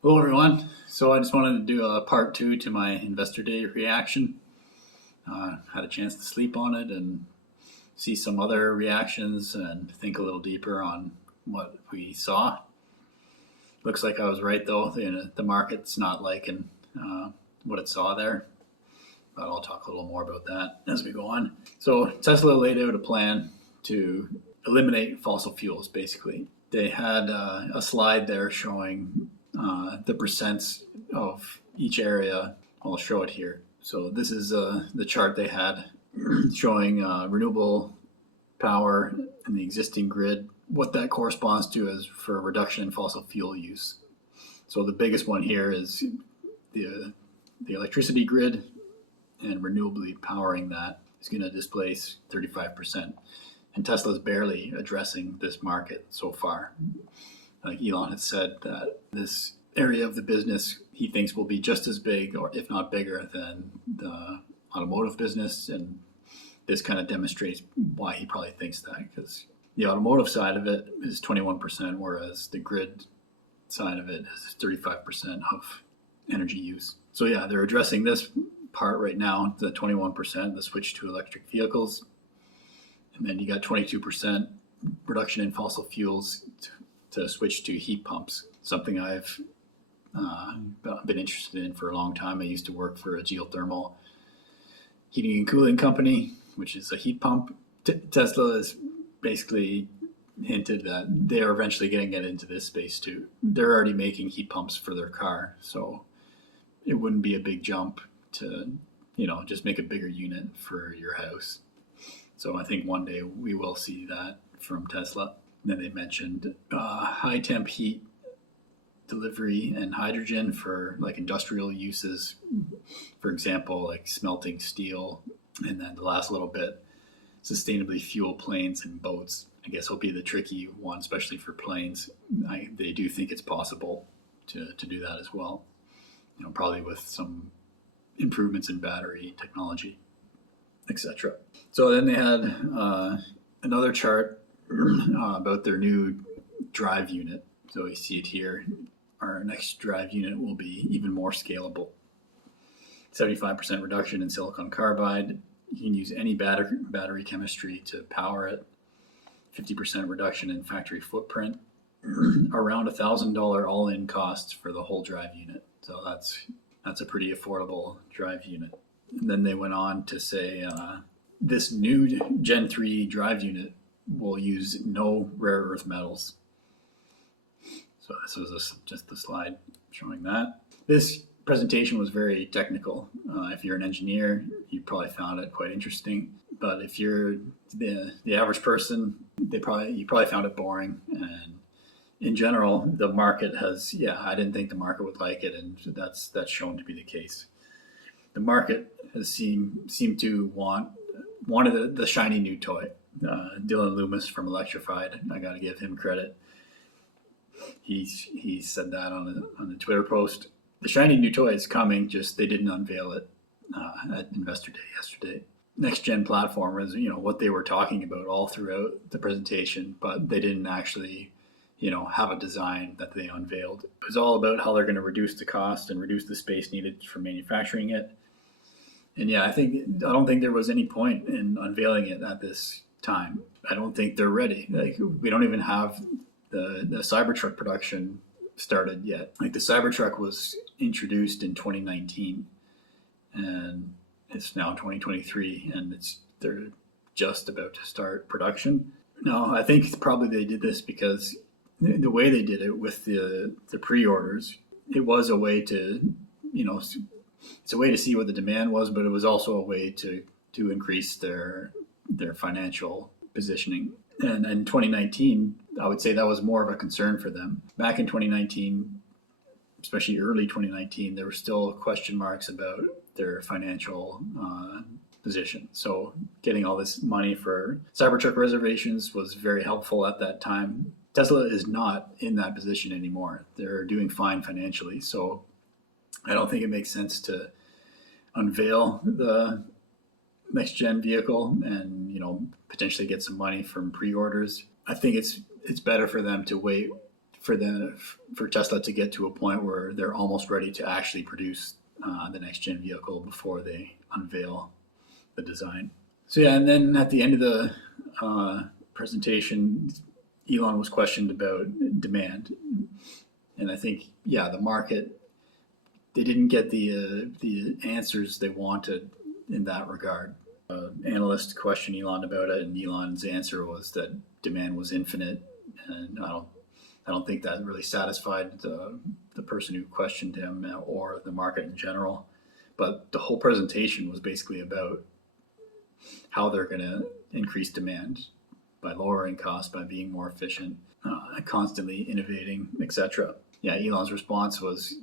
Hello, everyone. So I just wanted to do a part two to my Investor Day reaction. Had a chance to sleep on it and see some other reactions and think a little deeper on what we saw. Looks like I was right though. The market's not liking what it saw there, but I'll talk a little more about that as we go on. So Tesla laid out a plan to eliminate fossil fuels. Basically, they had a slide there showing the percents of each area. I'll show it here. So this is the chart they had showing renewable power in the existing grid, what that corresponds to is for reduction in fossil fuel use. So the biggest one here is the electricity grid, and renewably powering that is going to displace 35%. And Tesla's barely addressing this market so far. Like Elon has said that this area of the business he thinks will be just as big, or if not bigger, than the automotive business. And this kind of demonstrates why he probably thinks that, because the automotive side of it is 21%, whereas the grid side of it is 35% of energy use. So yeah, they're addressing this part right now, the 21%, the switch to electric vehicles. And then you got 22% reduction in fossil fuels to switch to heat pumps, something I've been interested in for a long time. I used to work for a geothermal heating and cooling company, which is a heat pump. Tesla has basically hinted that they're eventually going to get into this space too. They're already making heat pumps for their car, so it wouldn't be a big jump to, just make a bigger unit for your house. So I think one day we will see that from Tesla. And then they mentioned high temp heat delivery and hydrogen for like industrial uses, for example, like smelting steel. And then the last little bit, sustainably fuel planes and boats. I guess will be the tricky one, especially for planes. They do think it's possible to do that as well, probably with some improvements in battery technology, etc. So then they had another chart about their new drive unit. So you see it here. Our next drive unit will be even more scalable. 75% reduction in silicon carbide. You can use any battery chemistry to power it. 50% reduction in factory footprint. Around $1,000 all-in costs for the whole drive unit. So that's a pretty affordable drive unit. And then they went on to say this new Gen 3 drive unit will use no rare earth metals. So this was just the slide showing that. This presentation was very technical. If you're an engineer, you probably found it quite interesting. But if you're the average person, you probably found it boring. And in general, the market has, I didn't think the market would like it, and that's shown to be the case. The market has seemed to wanted the shiny new toy. Dylan Loomis from Electrified, I got to give him credit. He said that on the Twitter post. The shiny new toy is coming, just they didn't unveil it at Investor Day yesterday. Next gen platform is what they were talking about all throughout the presentation, but they didn't actually have a design that they unveiled. It was all about how they're going to reduce the cost and reduce the space needed for manufacturing it. And I don't think there was any point in unveiling it at this time. I don't think they're ready. Like, we don't even have the Cybertruck production started yet. Like, the Cybertruck was introduced in 2019, and it's now 2023, and they're just about to start production. No, I think probably they did this because the way they did it with the pre-orders, it was a way to, it's a way to see what the demand was, but it was also a way to increase their financial positioning. And in 2019, I would say that was more of a concern for them. Back in 2019, especially early 2019, there were still question marks about their financial position. So getting all this money for Cybertruck reservations was very helpful at that time. Tesla is not in that position anymore. They're doing fine financially. So I don't think it makes sense to unveil the next gen vehicle and potentially get some money from pre-orders. I think it's better for them to wait for Tesla to get to a point where they're almost ready to actually produce the next gen vehicle before they unveil the design. So yeah, and then at the end of the presentation, Elon was questioned about demand, and I think the market, they didn't get the answers they wanted in that regard. Analyst questioned Elon about it, and Elon's answer was that demand was infinite, and I don't think that really satisfied the person who questioned him or the market in general. But the whole presentation was basically about how they're going to increase demand by lowering costs, by being more efficient, constantly innovating, etc. Yeah, Elon's response was,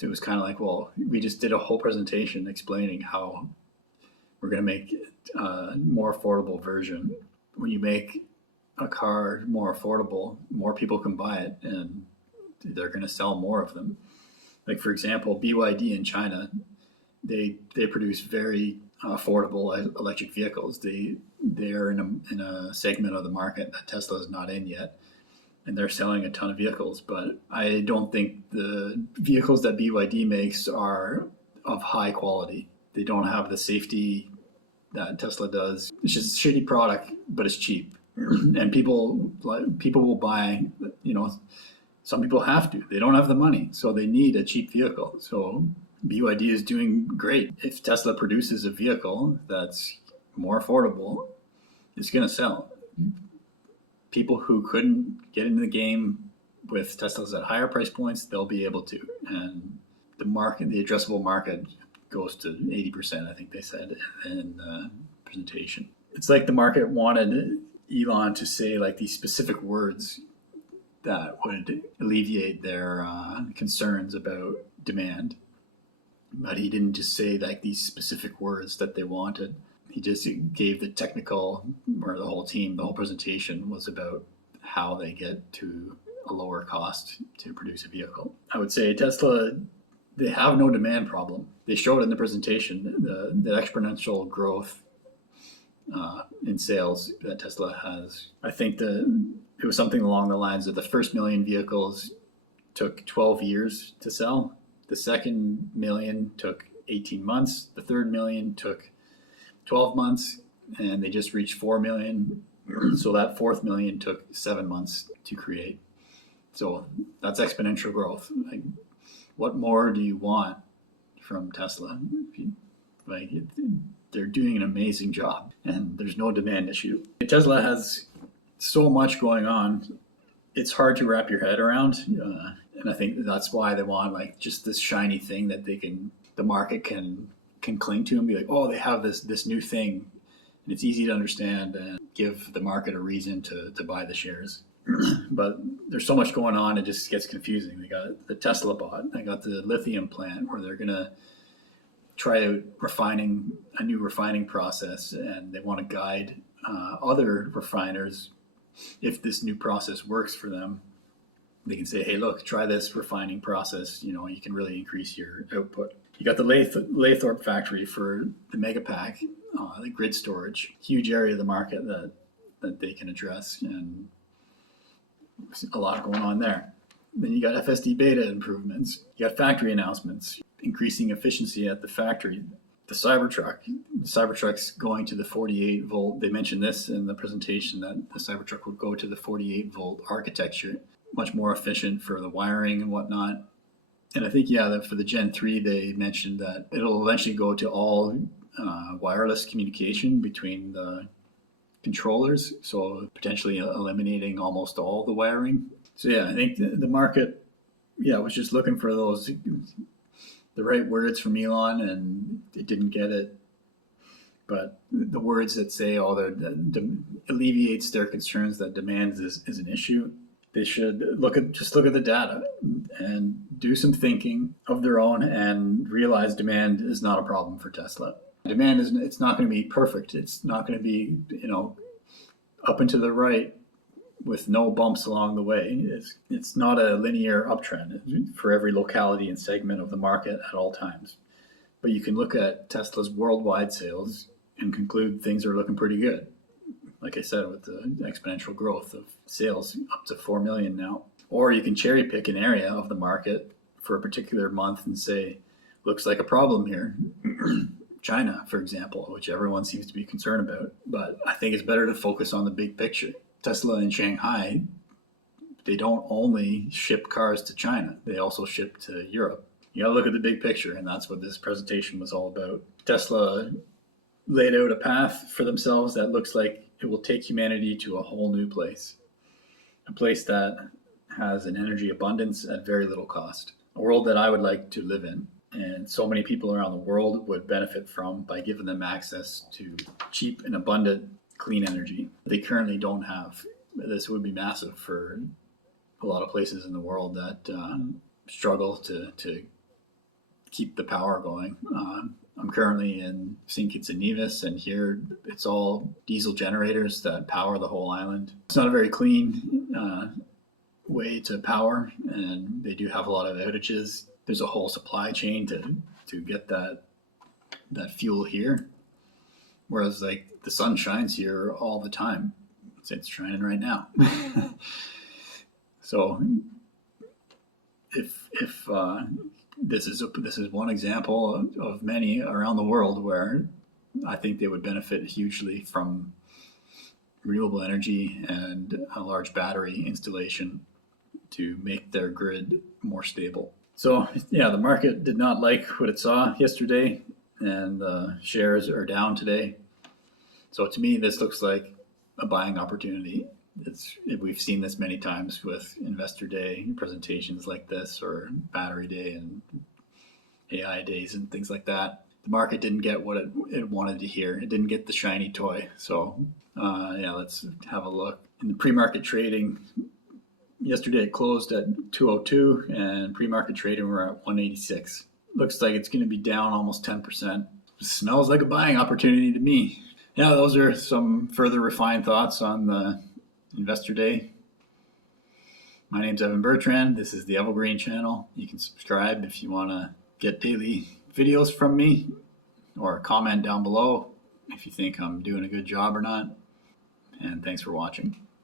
it was kind of like, well, we just did a whole presentation explaining how we're going to make a more affordable version. When you make a car more affordable, more people can buy it, and they're going to sell more of them. Like, for example, BYD in China, they produce very affordable electric vehicles. They're in a segment of the market that Tesla is not in yet, and they're selling a ton of vehicles. But I don't think the vehicles that BYD makes are of high quality. They don't have the safety that Tesla does. It's just a shitty product, but it's cheap, and people will buy. Some people have to. They don't have the money, so they need a cheap vehicle. So BYD is doing great. If Tesla produces a vehicle that's more affordable, it's going to sell. People who couldn't get into the game with Teslas at higher price points, they'll be able to. And the addressable market goes to 80%, I think they said in the presentation. It's like the market wanted Elon to say like these specific words that would alleviate their concerns about demand. But he didn't just say like these specific words that they wanted. He just gave the technical, or the whole presentation was about how they get to a lower cost to produce a vehicle. I would say Tesla, they have no demand problem. They showed in the presentation the exponential growth in sales that Tesla has. I think it was something along the lines of the first million vehicles took 12 years to sell. The second million took 18 months. The third million took 12 months, and they just reached 4 million. So that fourth million took 7 months to create. So that's exponential growth. Like, what more do you want from Tesla? They're doing an amazing job, and there's no demand issue. Tesla has so much going on. It's hard to wrap your head around, and I think that's why they want like just this shiny thing that the market can cling to and be like, oh, they have this new thing, and it's easy to understand and give the market a reason to buy the shares. But there's so much going on, it just gets confusing. They got the Tesla bot, they got the lithium plant where they're gonna try out a new refining process, and they want to guide other refiners. If this new process works for them, they can say, hey, look, try this refining process. You can really increase your output. You got the Lathrop factory for the Megapack, the grid storage, huge area of the market that they can address, and a lot going on there. Then you got FSD beta improvements. You got factory announcements, increasing efficiency at the factory. The Cybertruck's going to the 48 volt. They mentioned this in the presentation, that the Cybertruck would go to the 48 volt architecture, much more efficient for the wiring and whatnot. And I think, that for the Gen 3, they mentioned that it'll eventually go to all wireless communication between the controllers, so potentially eliminating almost all the wiring. So I think the market, was just looking for the right words from Elon, and they didn't get it. But the words that say alleviates their concerns that demand is an issue. They should look at the data and do some thinking of their own and realize demand is not a problem for Tesla. Demand it's not going to be perfect. It's not going to be up and to the right with no bumps along the way. It's not a linear uptrend for every locality and segment of the market at all times. But you can look at Tesla's worldwide sales and conclude things are looking pretty good. Like I said, with the exponential growth of sales up to 4 million now. Or you can cherry pick an area of the market for a particular month and say, looks like a problem here. China, for example, which everyone seems to be concerned about. But I think it's better to focus on the big picture. Tesla in Shanghai, they don't only ship cars to China, they also ship to Europe. You gotta look at the big picture, and that's what this presentation was all about. Tesla laid out a path for themselves that looks like it will take humanity to a whole new place. A place that has an energy abundance at very little cost. A world that I would like to live in, and so many people around the world would benefit from by giving them access to cheap and abundant clean energy they currently don't have. This would be massive for a lot of places in the world that struggle to keep the power going. I'm currently in St. Kitts and Nevis, and here it's all diesel generators that power the whole island. It's not a very clean way to power, and they do have a lot of outages. There's a whole supply chain to get that fuel here, whereas like the sun shines here all the time. It's shining right now. So if this is one example of many around the world where I think they would benefit hugely from renewable energy and a large battery installation to make their grid more stable. So yeah, the market did not like what it saw yesterday, and the shares are down today. So to me, this looks like a buying opportunity. We've seen this many times with Investor Day presentations like this, or Battery Day and AI days and things like that. The market didn't get what it wanted to hear. It didn't get the shiny toy. So yeah, let's have a look. In the pre-market trading, yesterday it closed at 202, and pre-market trading we're at 186. Looks like it's going to be down almost 10%. Smells like a buying opportunity to me. Yeah, those are some further refined thoughts on the Investor Day. My name's Evan Bertrand. This is the Evergreen channel. You can subscribe if you want to get daily videos from me, or comment down below if you think I'm doing a good job or not. And thanks for watching.